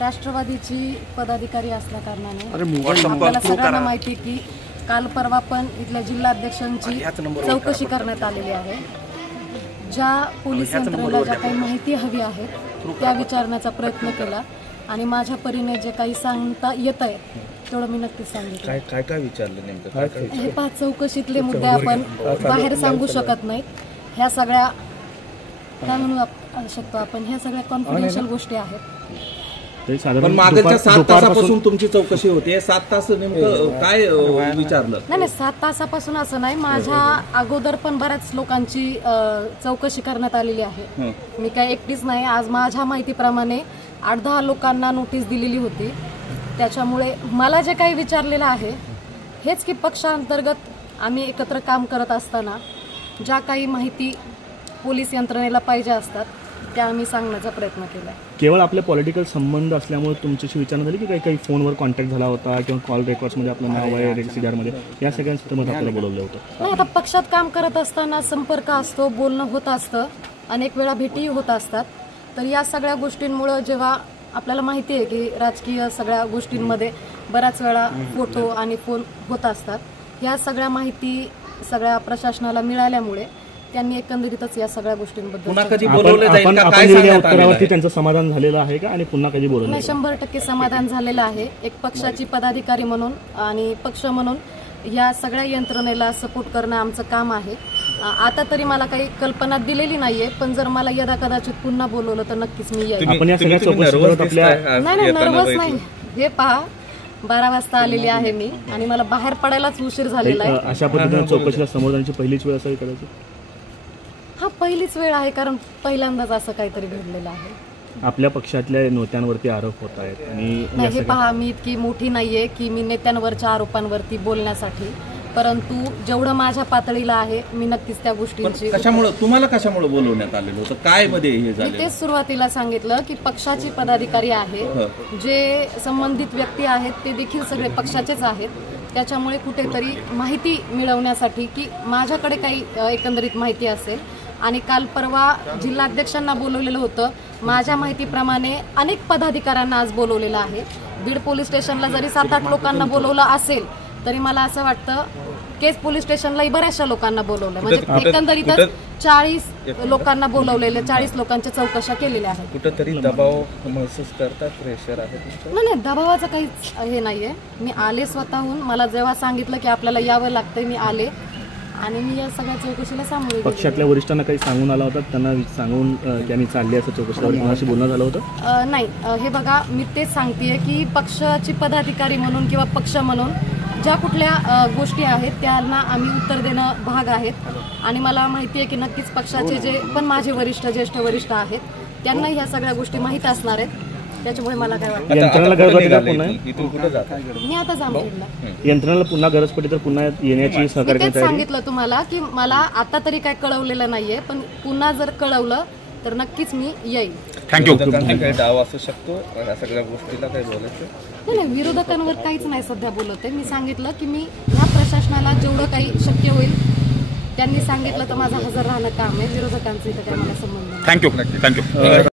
राष्ट्रवादीची पदाधिकारी असल्या कारणाने आपल्याला सगळ्यांना माहिती की काल परवा पण इथल्या जिल्हाध्यक्षांची चौकशी करण्यात आलेली आहे। ज्या पोलीस यंत्रणेला ज्या काही माहिती हवी आहे त्या विचारण्याचा प्रयत्न केला आणि माझ्या परीने जे काही सांगता येत आहे तेवढं मी नक्कीच सांगितलं। काय काय विचारलं नेमकं? हे 5 चौकशीतले मुद्दे आपण बाहेर सांगू शकत नाहीत। ह्या सगळ्या काय म्हणू शकतो आपण, ह्या सगळ्या कॉन्फिडेन्शियल गोष्टी आहेत। पण मागच्या 7 तासापासून तुमची चौकशी होते, 7 तास नेमकं काय विचारलं? नाही 7 तासापासून असं नाही, माझ्या अगोदर पण बऱ्याच लोकांची चौकशी करण्यात आलेली आहे। मी काय एकटीच नाही, आज माझ्या माहितीप्रमाणे 8-10 लोकांना नोटीस दिलेली होती। त्याच्यामुळे मला जे काही विचारलेलं आहे हेच की पक्षांतर्गत आम्ही एकत्र काम करत असताना ज्या काही माहिती पोलीस यंत्रणेला पाहिजे असतात त्या आम्ही सांगण्याचा प्रयत्न केला। केवळ आपले पॉलिटिकल संबंध असल्यामुळे तुमच्याशी विचारणा झाली की काही फोनवर कॉन्टॅक्ट झाला होता किंवा कॉल रेकॉर्ड्समध्ये आपलं नाव आहे रेक्सिडारमध्ये, या सगळ्यांसोबत आपल्याला बोलवलं होतं? नाही, आता पक्षात काम करत असताना संपर्क असतो, बोलणं होत असतं, अनेक वेळा भेटीही होत असतात। तर या सगळ्या गोष्टींमुळे जेव्हा आपल्याला माहिती आहे की राजकीय सगळ्या गोष्टींमध्ये बऱ्याच वेळा फोटो आणि फोन होत असतात, या सगळ्या माहिती सगळ्या प्रशासनाला मिळाल्यामुळे त्यांनी एकंदरीतच या सगळ्या गोष्टींबद्दल त्यांचं समाधान झालेलं आहे का आणि पुन्हा कधी बोलवलं? 100% समाधान झालेलं आहे। एक पक्षाची पदाधिकारी म्हणून आणि पक्ष म्हणून या सगळ्या यंत्रणेला सपोर्ट करणं आमचं काम आहे। आता तरी मला काही कल्पना दिलेली नाहीये, पण जर मला यदा कदाचित पुन्हा बोलवलं तर नक्कीच मी येईल। नाही नर्वस नाही, हे पहा 12 वाजता आलेली आहे मी आणि मला बाहेर पडायलाच उशीर झालेला आहे। अशा पद्धतीने चौकशीला समोर जाण्याची पहिलीच वेळ असावी कदाचित? हा पहिलीच वेळ आहे, कारण पहिल्यांदाच असं काहीतरी घडलेलं आहे। आपल्या पक्षातल्या नेत्यांवरती आरोप होत आहेत आणि हे पहा, मी इतकी मोठी नाहीये की मी नेत्यांवरच्या आरोपांवरती बोलण्यासाठी, परंतु जेवढं माझ्या पातळीला आहे मी नक्कीच त्या गोष्टींची तुम्हाला कशामुळे बोलवण्यात आलेलं होतं? काय मध्ये हे झालं? मी तेच सुरुवातीला सांगितलं की पक्षाची पदाधिकारी आहे, जे संबंधित व्यक्ती आहेत ते देखील सगळे पक्षाचेच आहेत। त्याच्यामुळे कुठेतरी माहिती मिळवण्यासाठी की माझ्याकडे काही एकंदरीत माहिती असेल, आणि काल परवा जिल्हाध्यक्षांना बोलवलेलं होतं, माझ्या माहितीप्रमाणे अनेक पदाधिकाऱ्यांना आज बोलवलेलं आहे। बीड पोलीस स्टेशनला जरी 7-8 लोकांना बोलवलं असेल तरी मला असं वाटतं केस पोलीस स्टेशनलाही बऱ्याचशा लोकांना बोलवलं, म्हणजे एकंदरीतच 40 लोकांना बोलवलेले, 40 लोकांच्या चौकशा केलेल्या आहेत। कुठेतरी दबाव महसूस करतात, प्रेशर आहे? नाही, दबावाचं काहीच हे नाहीये। मी आले स्वतःहून, मला जेव्हा सांगितलं की आपल्याला यावं लागतंय मी आले आणि मी या सगळ्या चौकशीला सामोरे गेले। पक्षातल्या वरिष्ठांना काही सांगून आला होता, त्यांना सांगून त्यांनी चालली असं चौकशीला कोणाशी बोलणं झालं होतं? नाही, हे बघा मी तेच सांगतेय की पक्षाची पदाधिकारी म्हणून किंवा पक्ष म्हणून ज्या कुठल्या गोष्टी आहेत त्यांना आम्ही उत्तर देणं भाग आहेत, आणि मला माहिती आहे की नक्कीच पक्षाचे जे पण माझे वरिष्ठ ज्येष्ठ वरिष्ठ आहेत त्यांना ह्या सगळ्या गोष्टी माहीत असणार आहेत। त्याच्यामुळे मला काय वाटतं, मी आता जामखेडला यंत्रणेला पुन्हा गरज पडली तर पुन्हा येण्याची सहकार्य सांगितलं तुम्हाला की मला आता तरी काय कळवलेलं नाहीये, पण पुन्हा जर कळवलं तर नक्कीच मी येईल। थँक्यू। काही डाव असू शकतो या सगळ्या गोष्टीला काय बोलायचं? नाही, विरोधकांवर काहीच नाही सध्या बोलते। मी सांगितलं की मी या प्रशासनाला जेवढं काही शक्य होईल त्यांनी सांगितलं तर माझं हजर राहणं काम आहे, विरोधकांचं इथं काही मला संबंध नाही। थँक्यू।